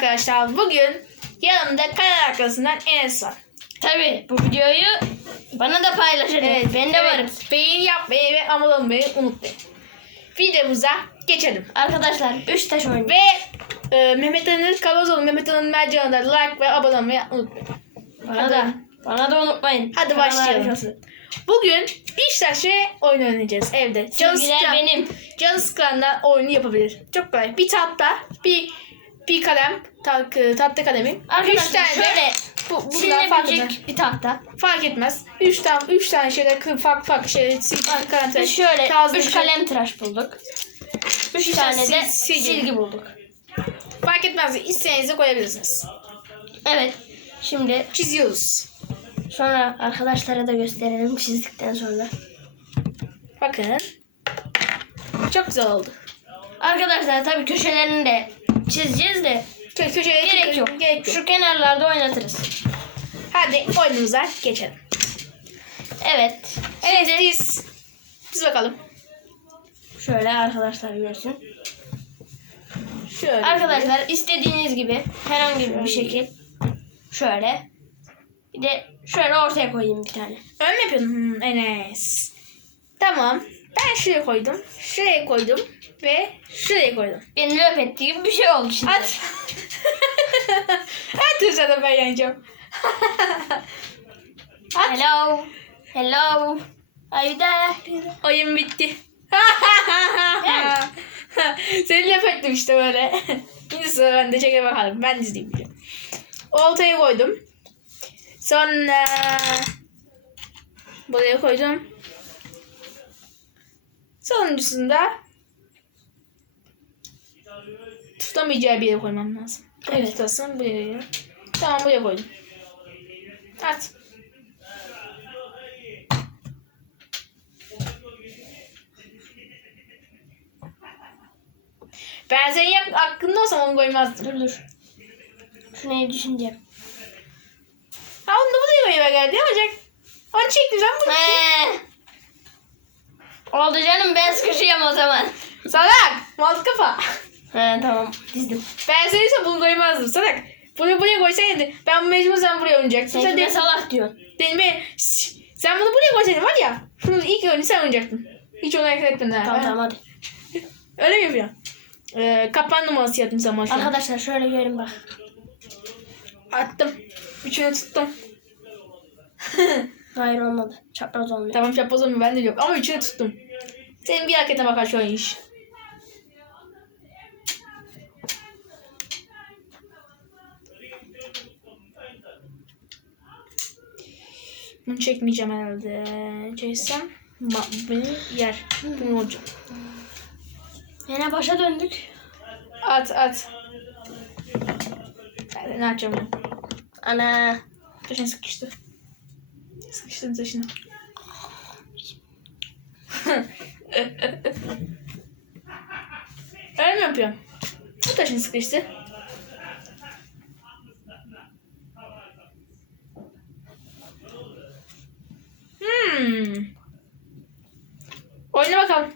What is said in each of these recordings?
arkadaşlar bugün yanımda kare arkasından Enes var. Tabii bu videoyu bana da paylaşın. Evet, ben de evet. varım. Beğeni yapmayı ve abone olmayı unutmayın. Videomuza geçelim. Arkadaşlar 3 taş oyunu. Ve e, Mehmet Ali'nin Kavazoğlu, Mehmet Ali'nin Mercan'da like ve abone olmayı unutmayın. Bana hadi. da, bana da unutmayın. Hadi Kanal başlayalım. arkası. Bugün bir şaşı oyun oynayacağız evde. Sevgiler sıkan, benim. canı sıkanlar oyunu yapabilir. Çok kolay. Bir tahta, bir bir kalem, tat, tatlı kalemim. Üç Arkadaşlar tane de şöyle bu, bunlar fark etmez. silinebilecek bir tahta. Fark etmez. Üç tane, üç tane şeyler kı- farklı farklı şeyler sil, kalem, Biz şöyle taze 3 bir şey- kalem tıraş bulduk. 3 Üç tane tane de sil- silgi. silgi bulduk. Fark etmez. İstediğinizi koyabilirsiniz. Evet. Şimdi Çiziyoruz. sonra arkadaşlara da gösterelim çizdikten sonra. Bakın. Çok güzel oldu. Arkadaşlar tabii köşelerini de çizeceğiz de Kö köşeye gerek yok. Gerek yok. Şu kenarlarda oynatırız. Hadi oyunumuza geçelim. Evet. Evet Şimdi diz. Diz bakalım. şöyle arkadaşlar görsün. Şöyle. Arkadaşlar istediğiniz gibi herhangi bir şekil şöyle bir de şöyle ortaya koyayım bir tane. Ön mü yapıyorsun? Hmm, Enes. Tamam. Ben şuraya koydum. Şuraya koydum. Ve şuraya koydum. Beni löp gibi bir şey oldu şimdi. At. At zaten ben yeneceğim. At. Hello. Hello. Ayda. Oyun bitti. Seni laf ettim işte böyle. Şimdi sıra bende çeke bakalım. Ben dizeyim bir. Oltayı koydum. Sonra buraya koydum. Sonuncusunda tutamayacağı bir yere koymam lazım. Evet. Tutasın buraya. Tamam buraya koydum. At. Ben senin yap aklında olsam onu koymazdım. Dur dur. Şunu düşüneceğim. Ha onu da buraya koyuyor geldi. Ne olacak? Onu çektim sen bunu. Oldu canım ben sıkışıyorum o zaman. Salak. Mal kafa. He tamam dizdim. Ben seninse bunu koymazdım. Salak. Bunu buraya koysaydın. Ben mecbur sen buraya oynayacaksın. Sen de, salak diyorsun. denime, Şşş! sen bunu buraya koysaydın var ya. Şunu ilk önce sen oynayacaktın. Hiç onu hareket etmedin ha. Tamam tamam hadi. Öyle mi yapıyorsun? Ee, kapan numarası yaptım sen maçta. Arkadaşlar şöyle görün bak. Attım. Üçünü tuttum. Hayır olmadı. Çapraz olmuyor. tamam çapraz olmuyor ben de yok. Ama üçünü tuttum. Senin bir hareketine bakar şu iş. Bunu çekmeyeceğim herhalde. Çeksem beni yer. Bu ne olacak? Yine başa döndük. At at. Ne yapacağım? Ana. Taşın sıkıştı. Sıkıştım taşını. Öyle mi yapıyorum? Bu taşın sıkıştı. Hmm. Oyna bakalım.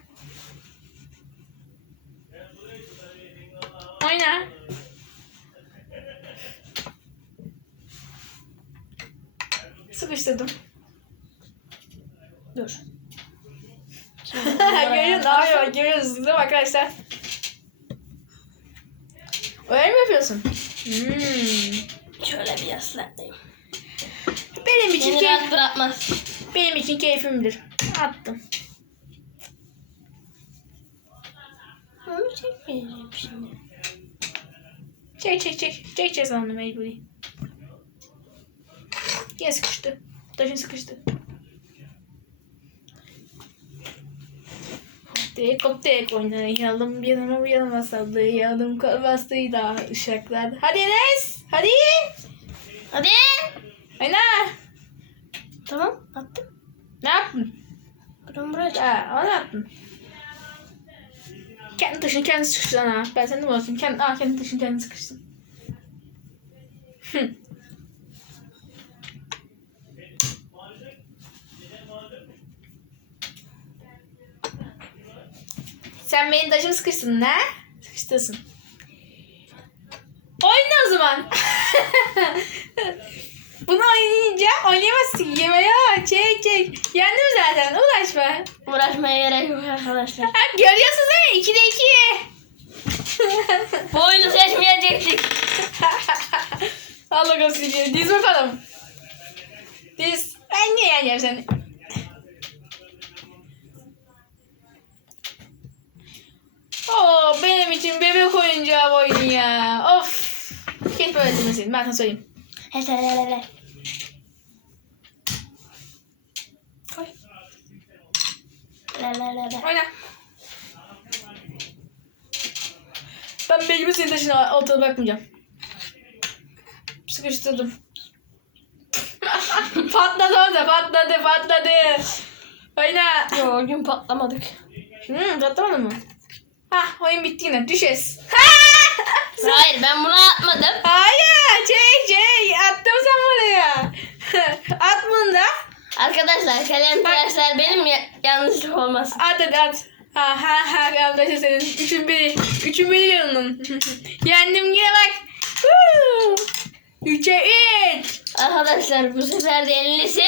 Oyna. Sıkıştırdım. Dur. Görüyorsun abi bak görüyorsunuz değil mi arkadaşlar? Öyle mi yapıyorsun? Hmm. Şöyle bir yaslanayım. Benim için Beni keyif, rahat bırakmaz. benim için keyfimdir. Attım. Onu çekmeyeceğim şimdi. Çek çek çek. Çekeceğiz onu mecburi. Yine sıkıştı. Taşın sıkıştı. Koptek koptek oynayalım bir yanıma bir yanıma sallayalım kol bastıyla ışıklar. Hadi Enes! Hadi! Hadi. Oyna! Tamam attım. Ne yaptın? Buradan buraya çek. Ha, onu yaptın. Kendi taşını kendi sıkıştın ha. Ben seni mi bakayım? Kendi, aa, kendi taşını kendi sıkıştın. Hı. Sen benim taşımı sıkıştın ne? Sıkıştırsın. Oyna zaman. Bunu oynayınca oynayamazsın. Yemeğe çek çek. Yendim zaten uğraşma. Uğraşmaya gerek yok arkadaşlar. Ha, görüyorsunuz değil mi? 2'de 2. Bu oyunu seçmeyecektik. Allah korusun. Diz bakalım. Diz. Ben niye yeneceğim seni? Oyuncağı bu oyun ya. Of. Keşke böyle demeseydin. Ben sana söyleyeyim. Hetelelele. Koy. Lelelele. Oyna. Ben mecbur senin taşına ortada bırakmayacağım. Sıkıştırdım. patladı orada patladı patladı. Oyna. Yo, o gün patlamadık. Hmm, patlamadı mı? Hah oyun bitti yine. Düşes. Hayır ben bunu atmadım. Hayır. Çek çek. Attım sen buraya. at bunu da. Arkadaşlar kalem tıraşlar benim ya- yanlışlık olmaz. At hadi at. Ha ha ha arkadaşlar senin. Üçün biri. Üçün biri yanının. Yendim yine bak. Woo! Üçe üç. Arkadaşlar bu sefer de yenilisim.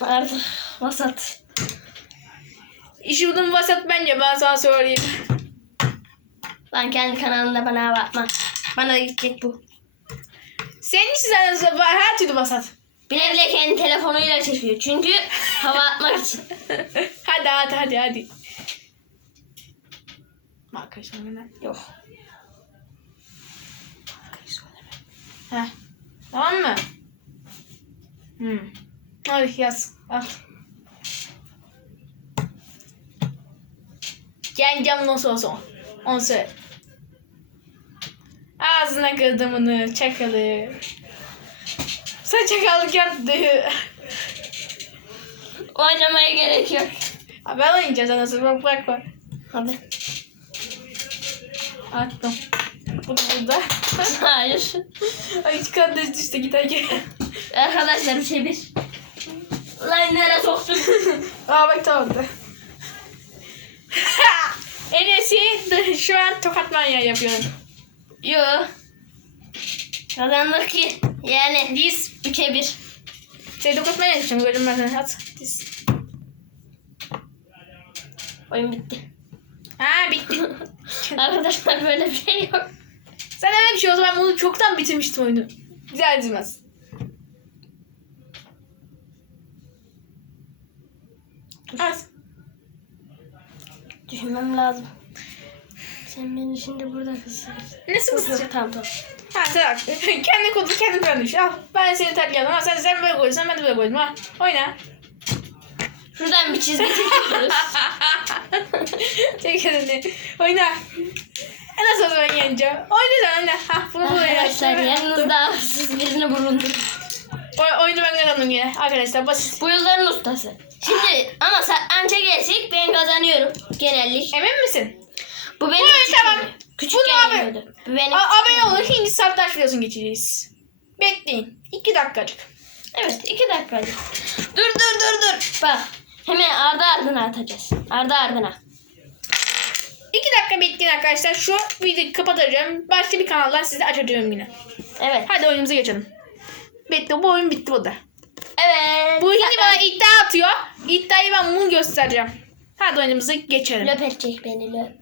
Artık vasat. İşi bunun vasat bence ben sana söyleyeyim. Lan kendi kanalında bana bakma. Bana gidecek bu. Senin için zaten var her türlü vasat. Bile bile kendi telefonuyla çekiyor. Çünkü hava atmak için. hadi hadi hadi hadi. Kaçma benden. Yok. Heh. Tamam mı? Hmm. Hadi yaz. Al. Yeneceğim nasıl olsa. Onu söyle. Ağzına kırdım onu. Çakalı. Sen çakallık yaptı. Oynamaya gerek yok. Ha, ben oynayacağım sana bak bak bak. Hadi. Attım. Bu da burada. Hayır. Ay iki kardeş düştü giderken. Arkadaşlar bir şey bir. Lan nereye soktun? Aa bak tamam da. En iyisi şu an tokat manyağı yapıyorum. Yo. Kazandık ki. Yani Diz. üçe bir. Şey tokat manyağı yapacağım gördüm ben seni. At. Diz. Oyun bitti. Ha bitti. Arkadaşlar böyle bir şey yok. Sen öyle bir şey o zaman bunu çoktan bitirmiştim oyunu. Güzel dizmez. At. Düşünmem lazım. Sen beni şimdi burada kızsın. Nasıl mısın? Tamam tamam. Ha sen bak. kendi kodunu kendi koymuş. Al. Ben seni taklayalım ama sen, sen böyle koyuyorsan ben de böyle koydum ha. Oyna. Şuradan bir çizgi çekiyoruz. Çek elini. Oyna. Nasıl o zaman yeneceğim? Oyna sen oyna. Ha bunu böyle Arkadaşlar yanınızda siz birini bulundurun. Oy, oyunu ben kazandım yine. Arkadaşlar basit. Bu yılların ustası. Şimdi ama satrança gelsek ben kazanıyorum genellik. Emin misin? Bu benim Buyurun, küçükken- tamam. Küçükken Bunu abi-. Bu benim A abone olun. Şimdi satranç videosunu geçeceğiz. Bekleyin. İki dakikacık. Evet iki dakika. hadi. Dur dur dur dur. Bak hemen ardı ardına atacağız. Ardı ardına. İki dakika bekleyin arkadaşlar. Şu videoyu kapatacağım. Başka bir kanaldan size açacağım yine. Evet. Hadi oyunumuza geçelim. Bekle bu oyun bitti burada. Evet. Bu şimdi bana iddia atıyor. İddiayı ben bunu göstereceğim. Hadi oyunumuza geçelim. Löp edecek beni löp.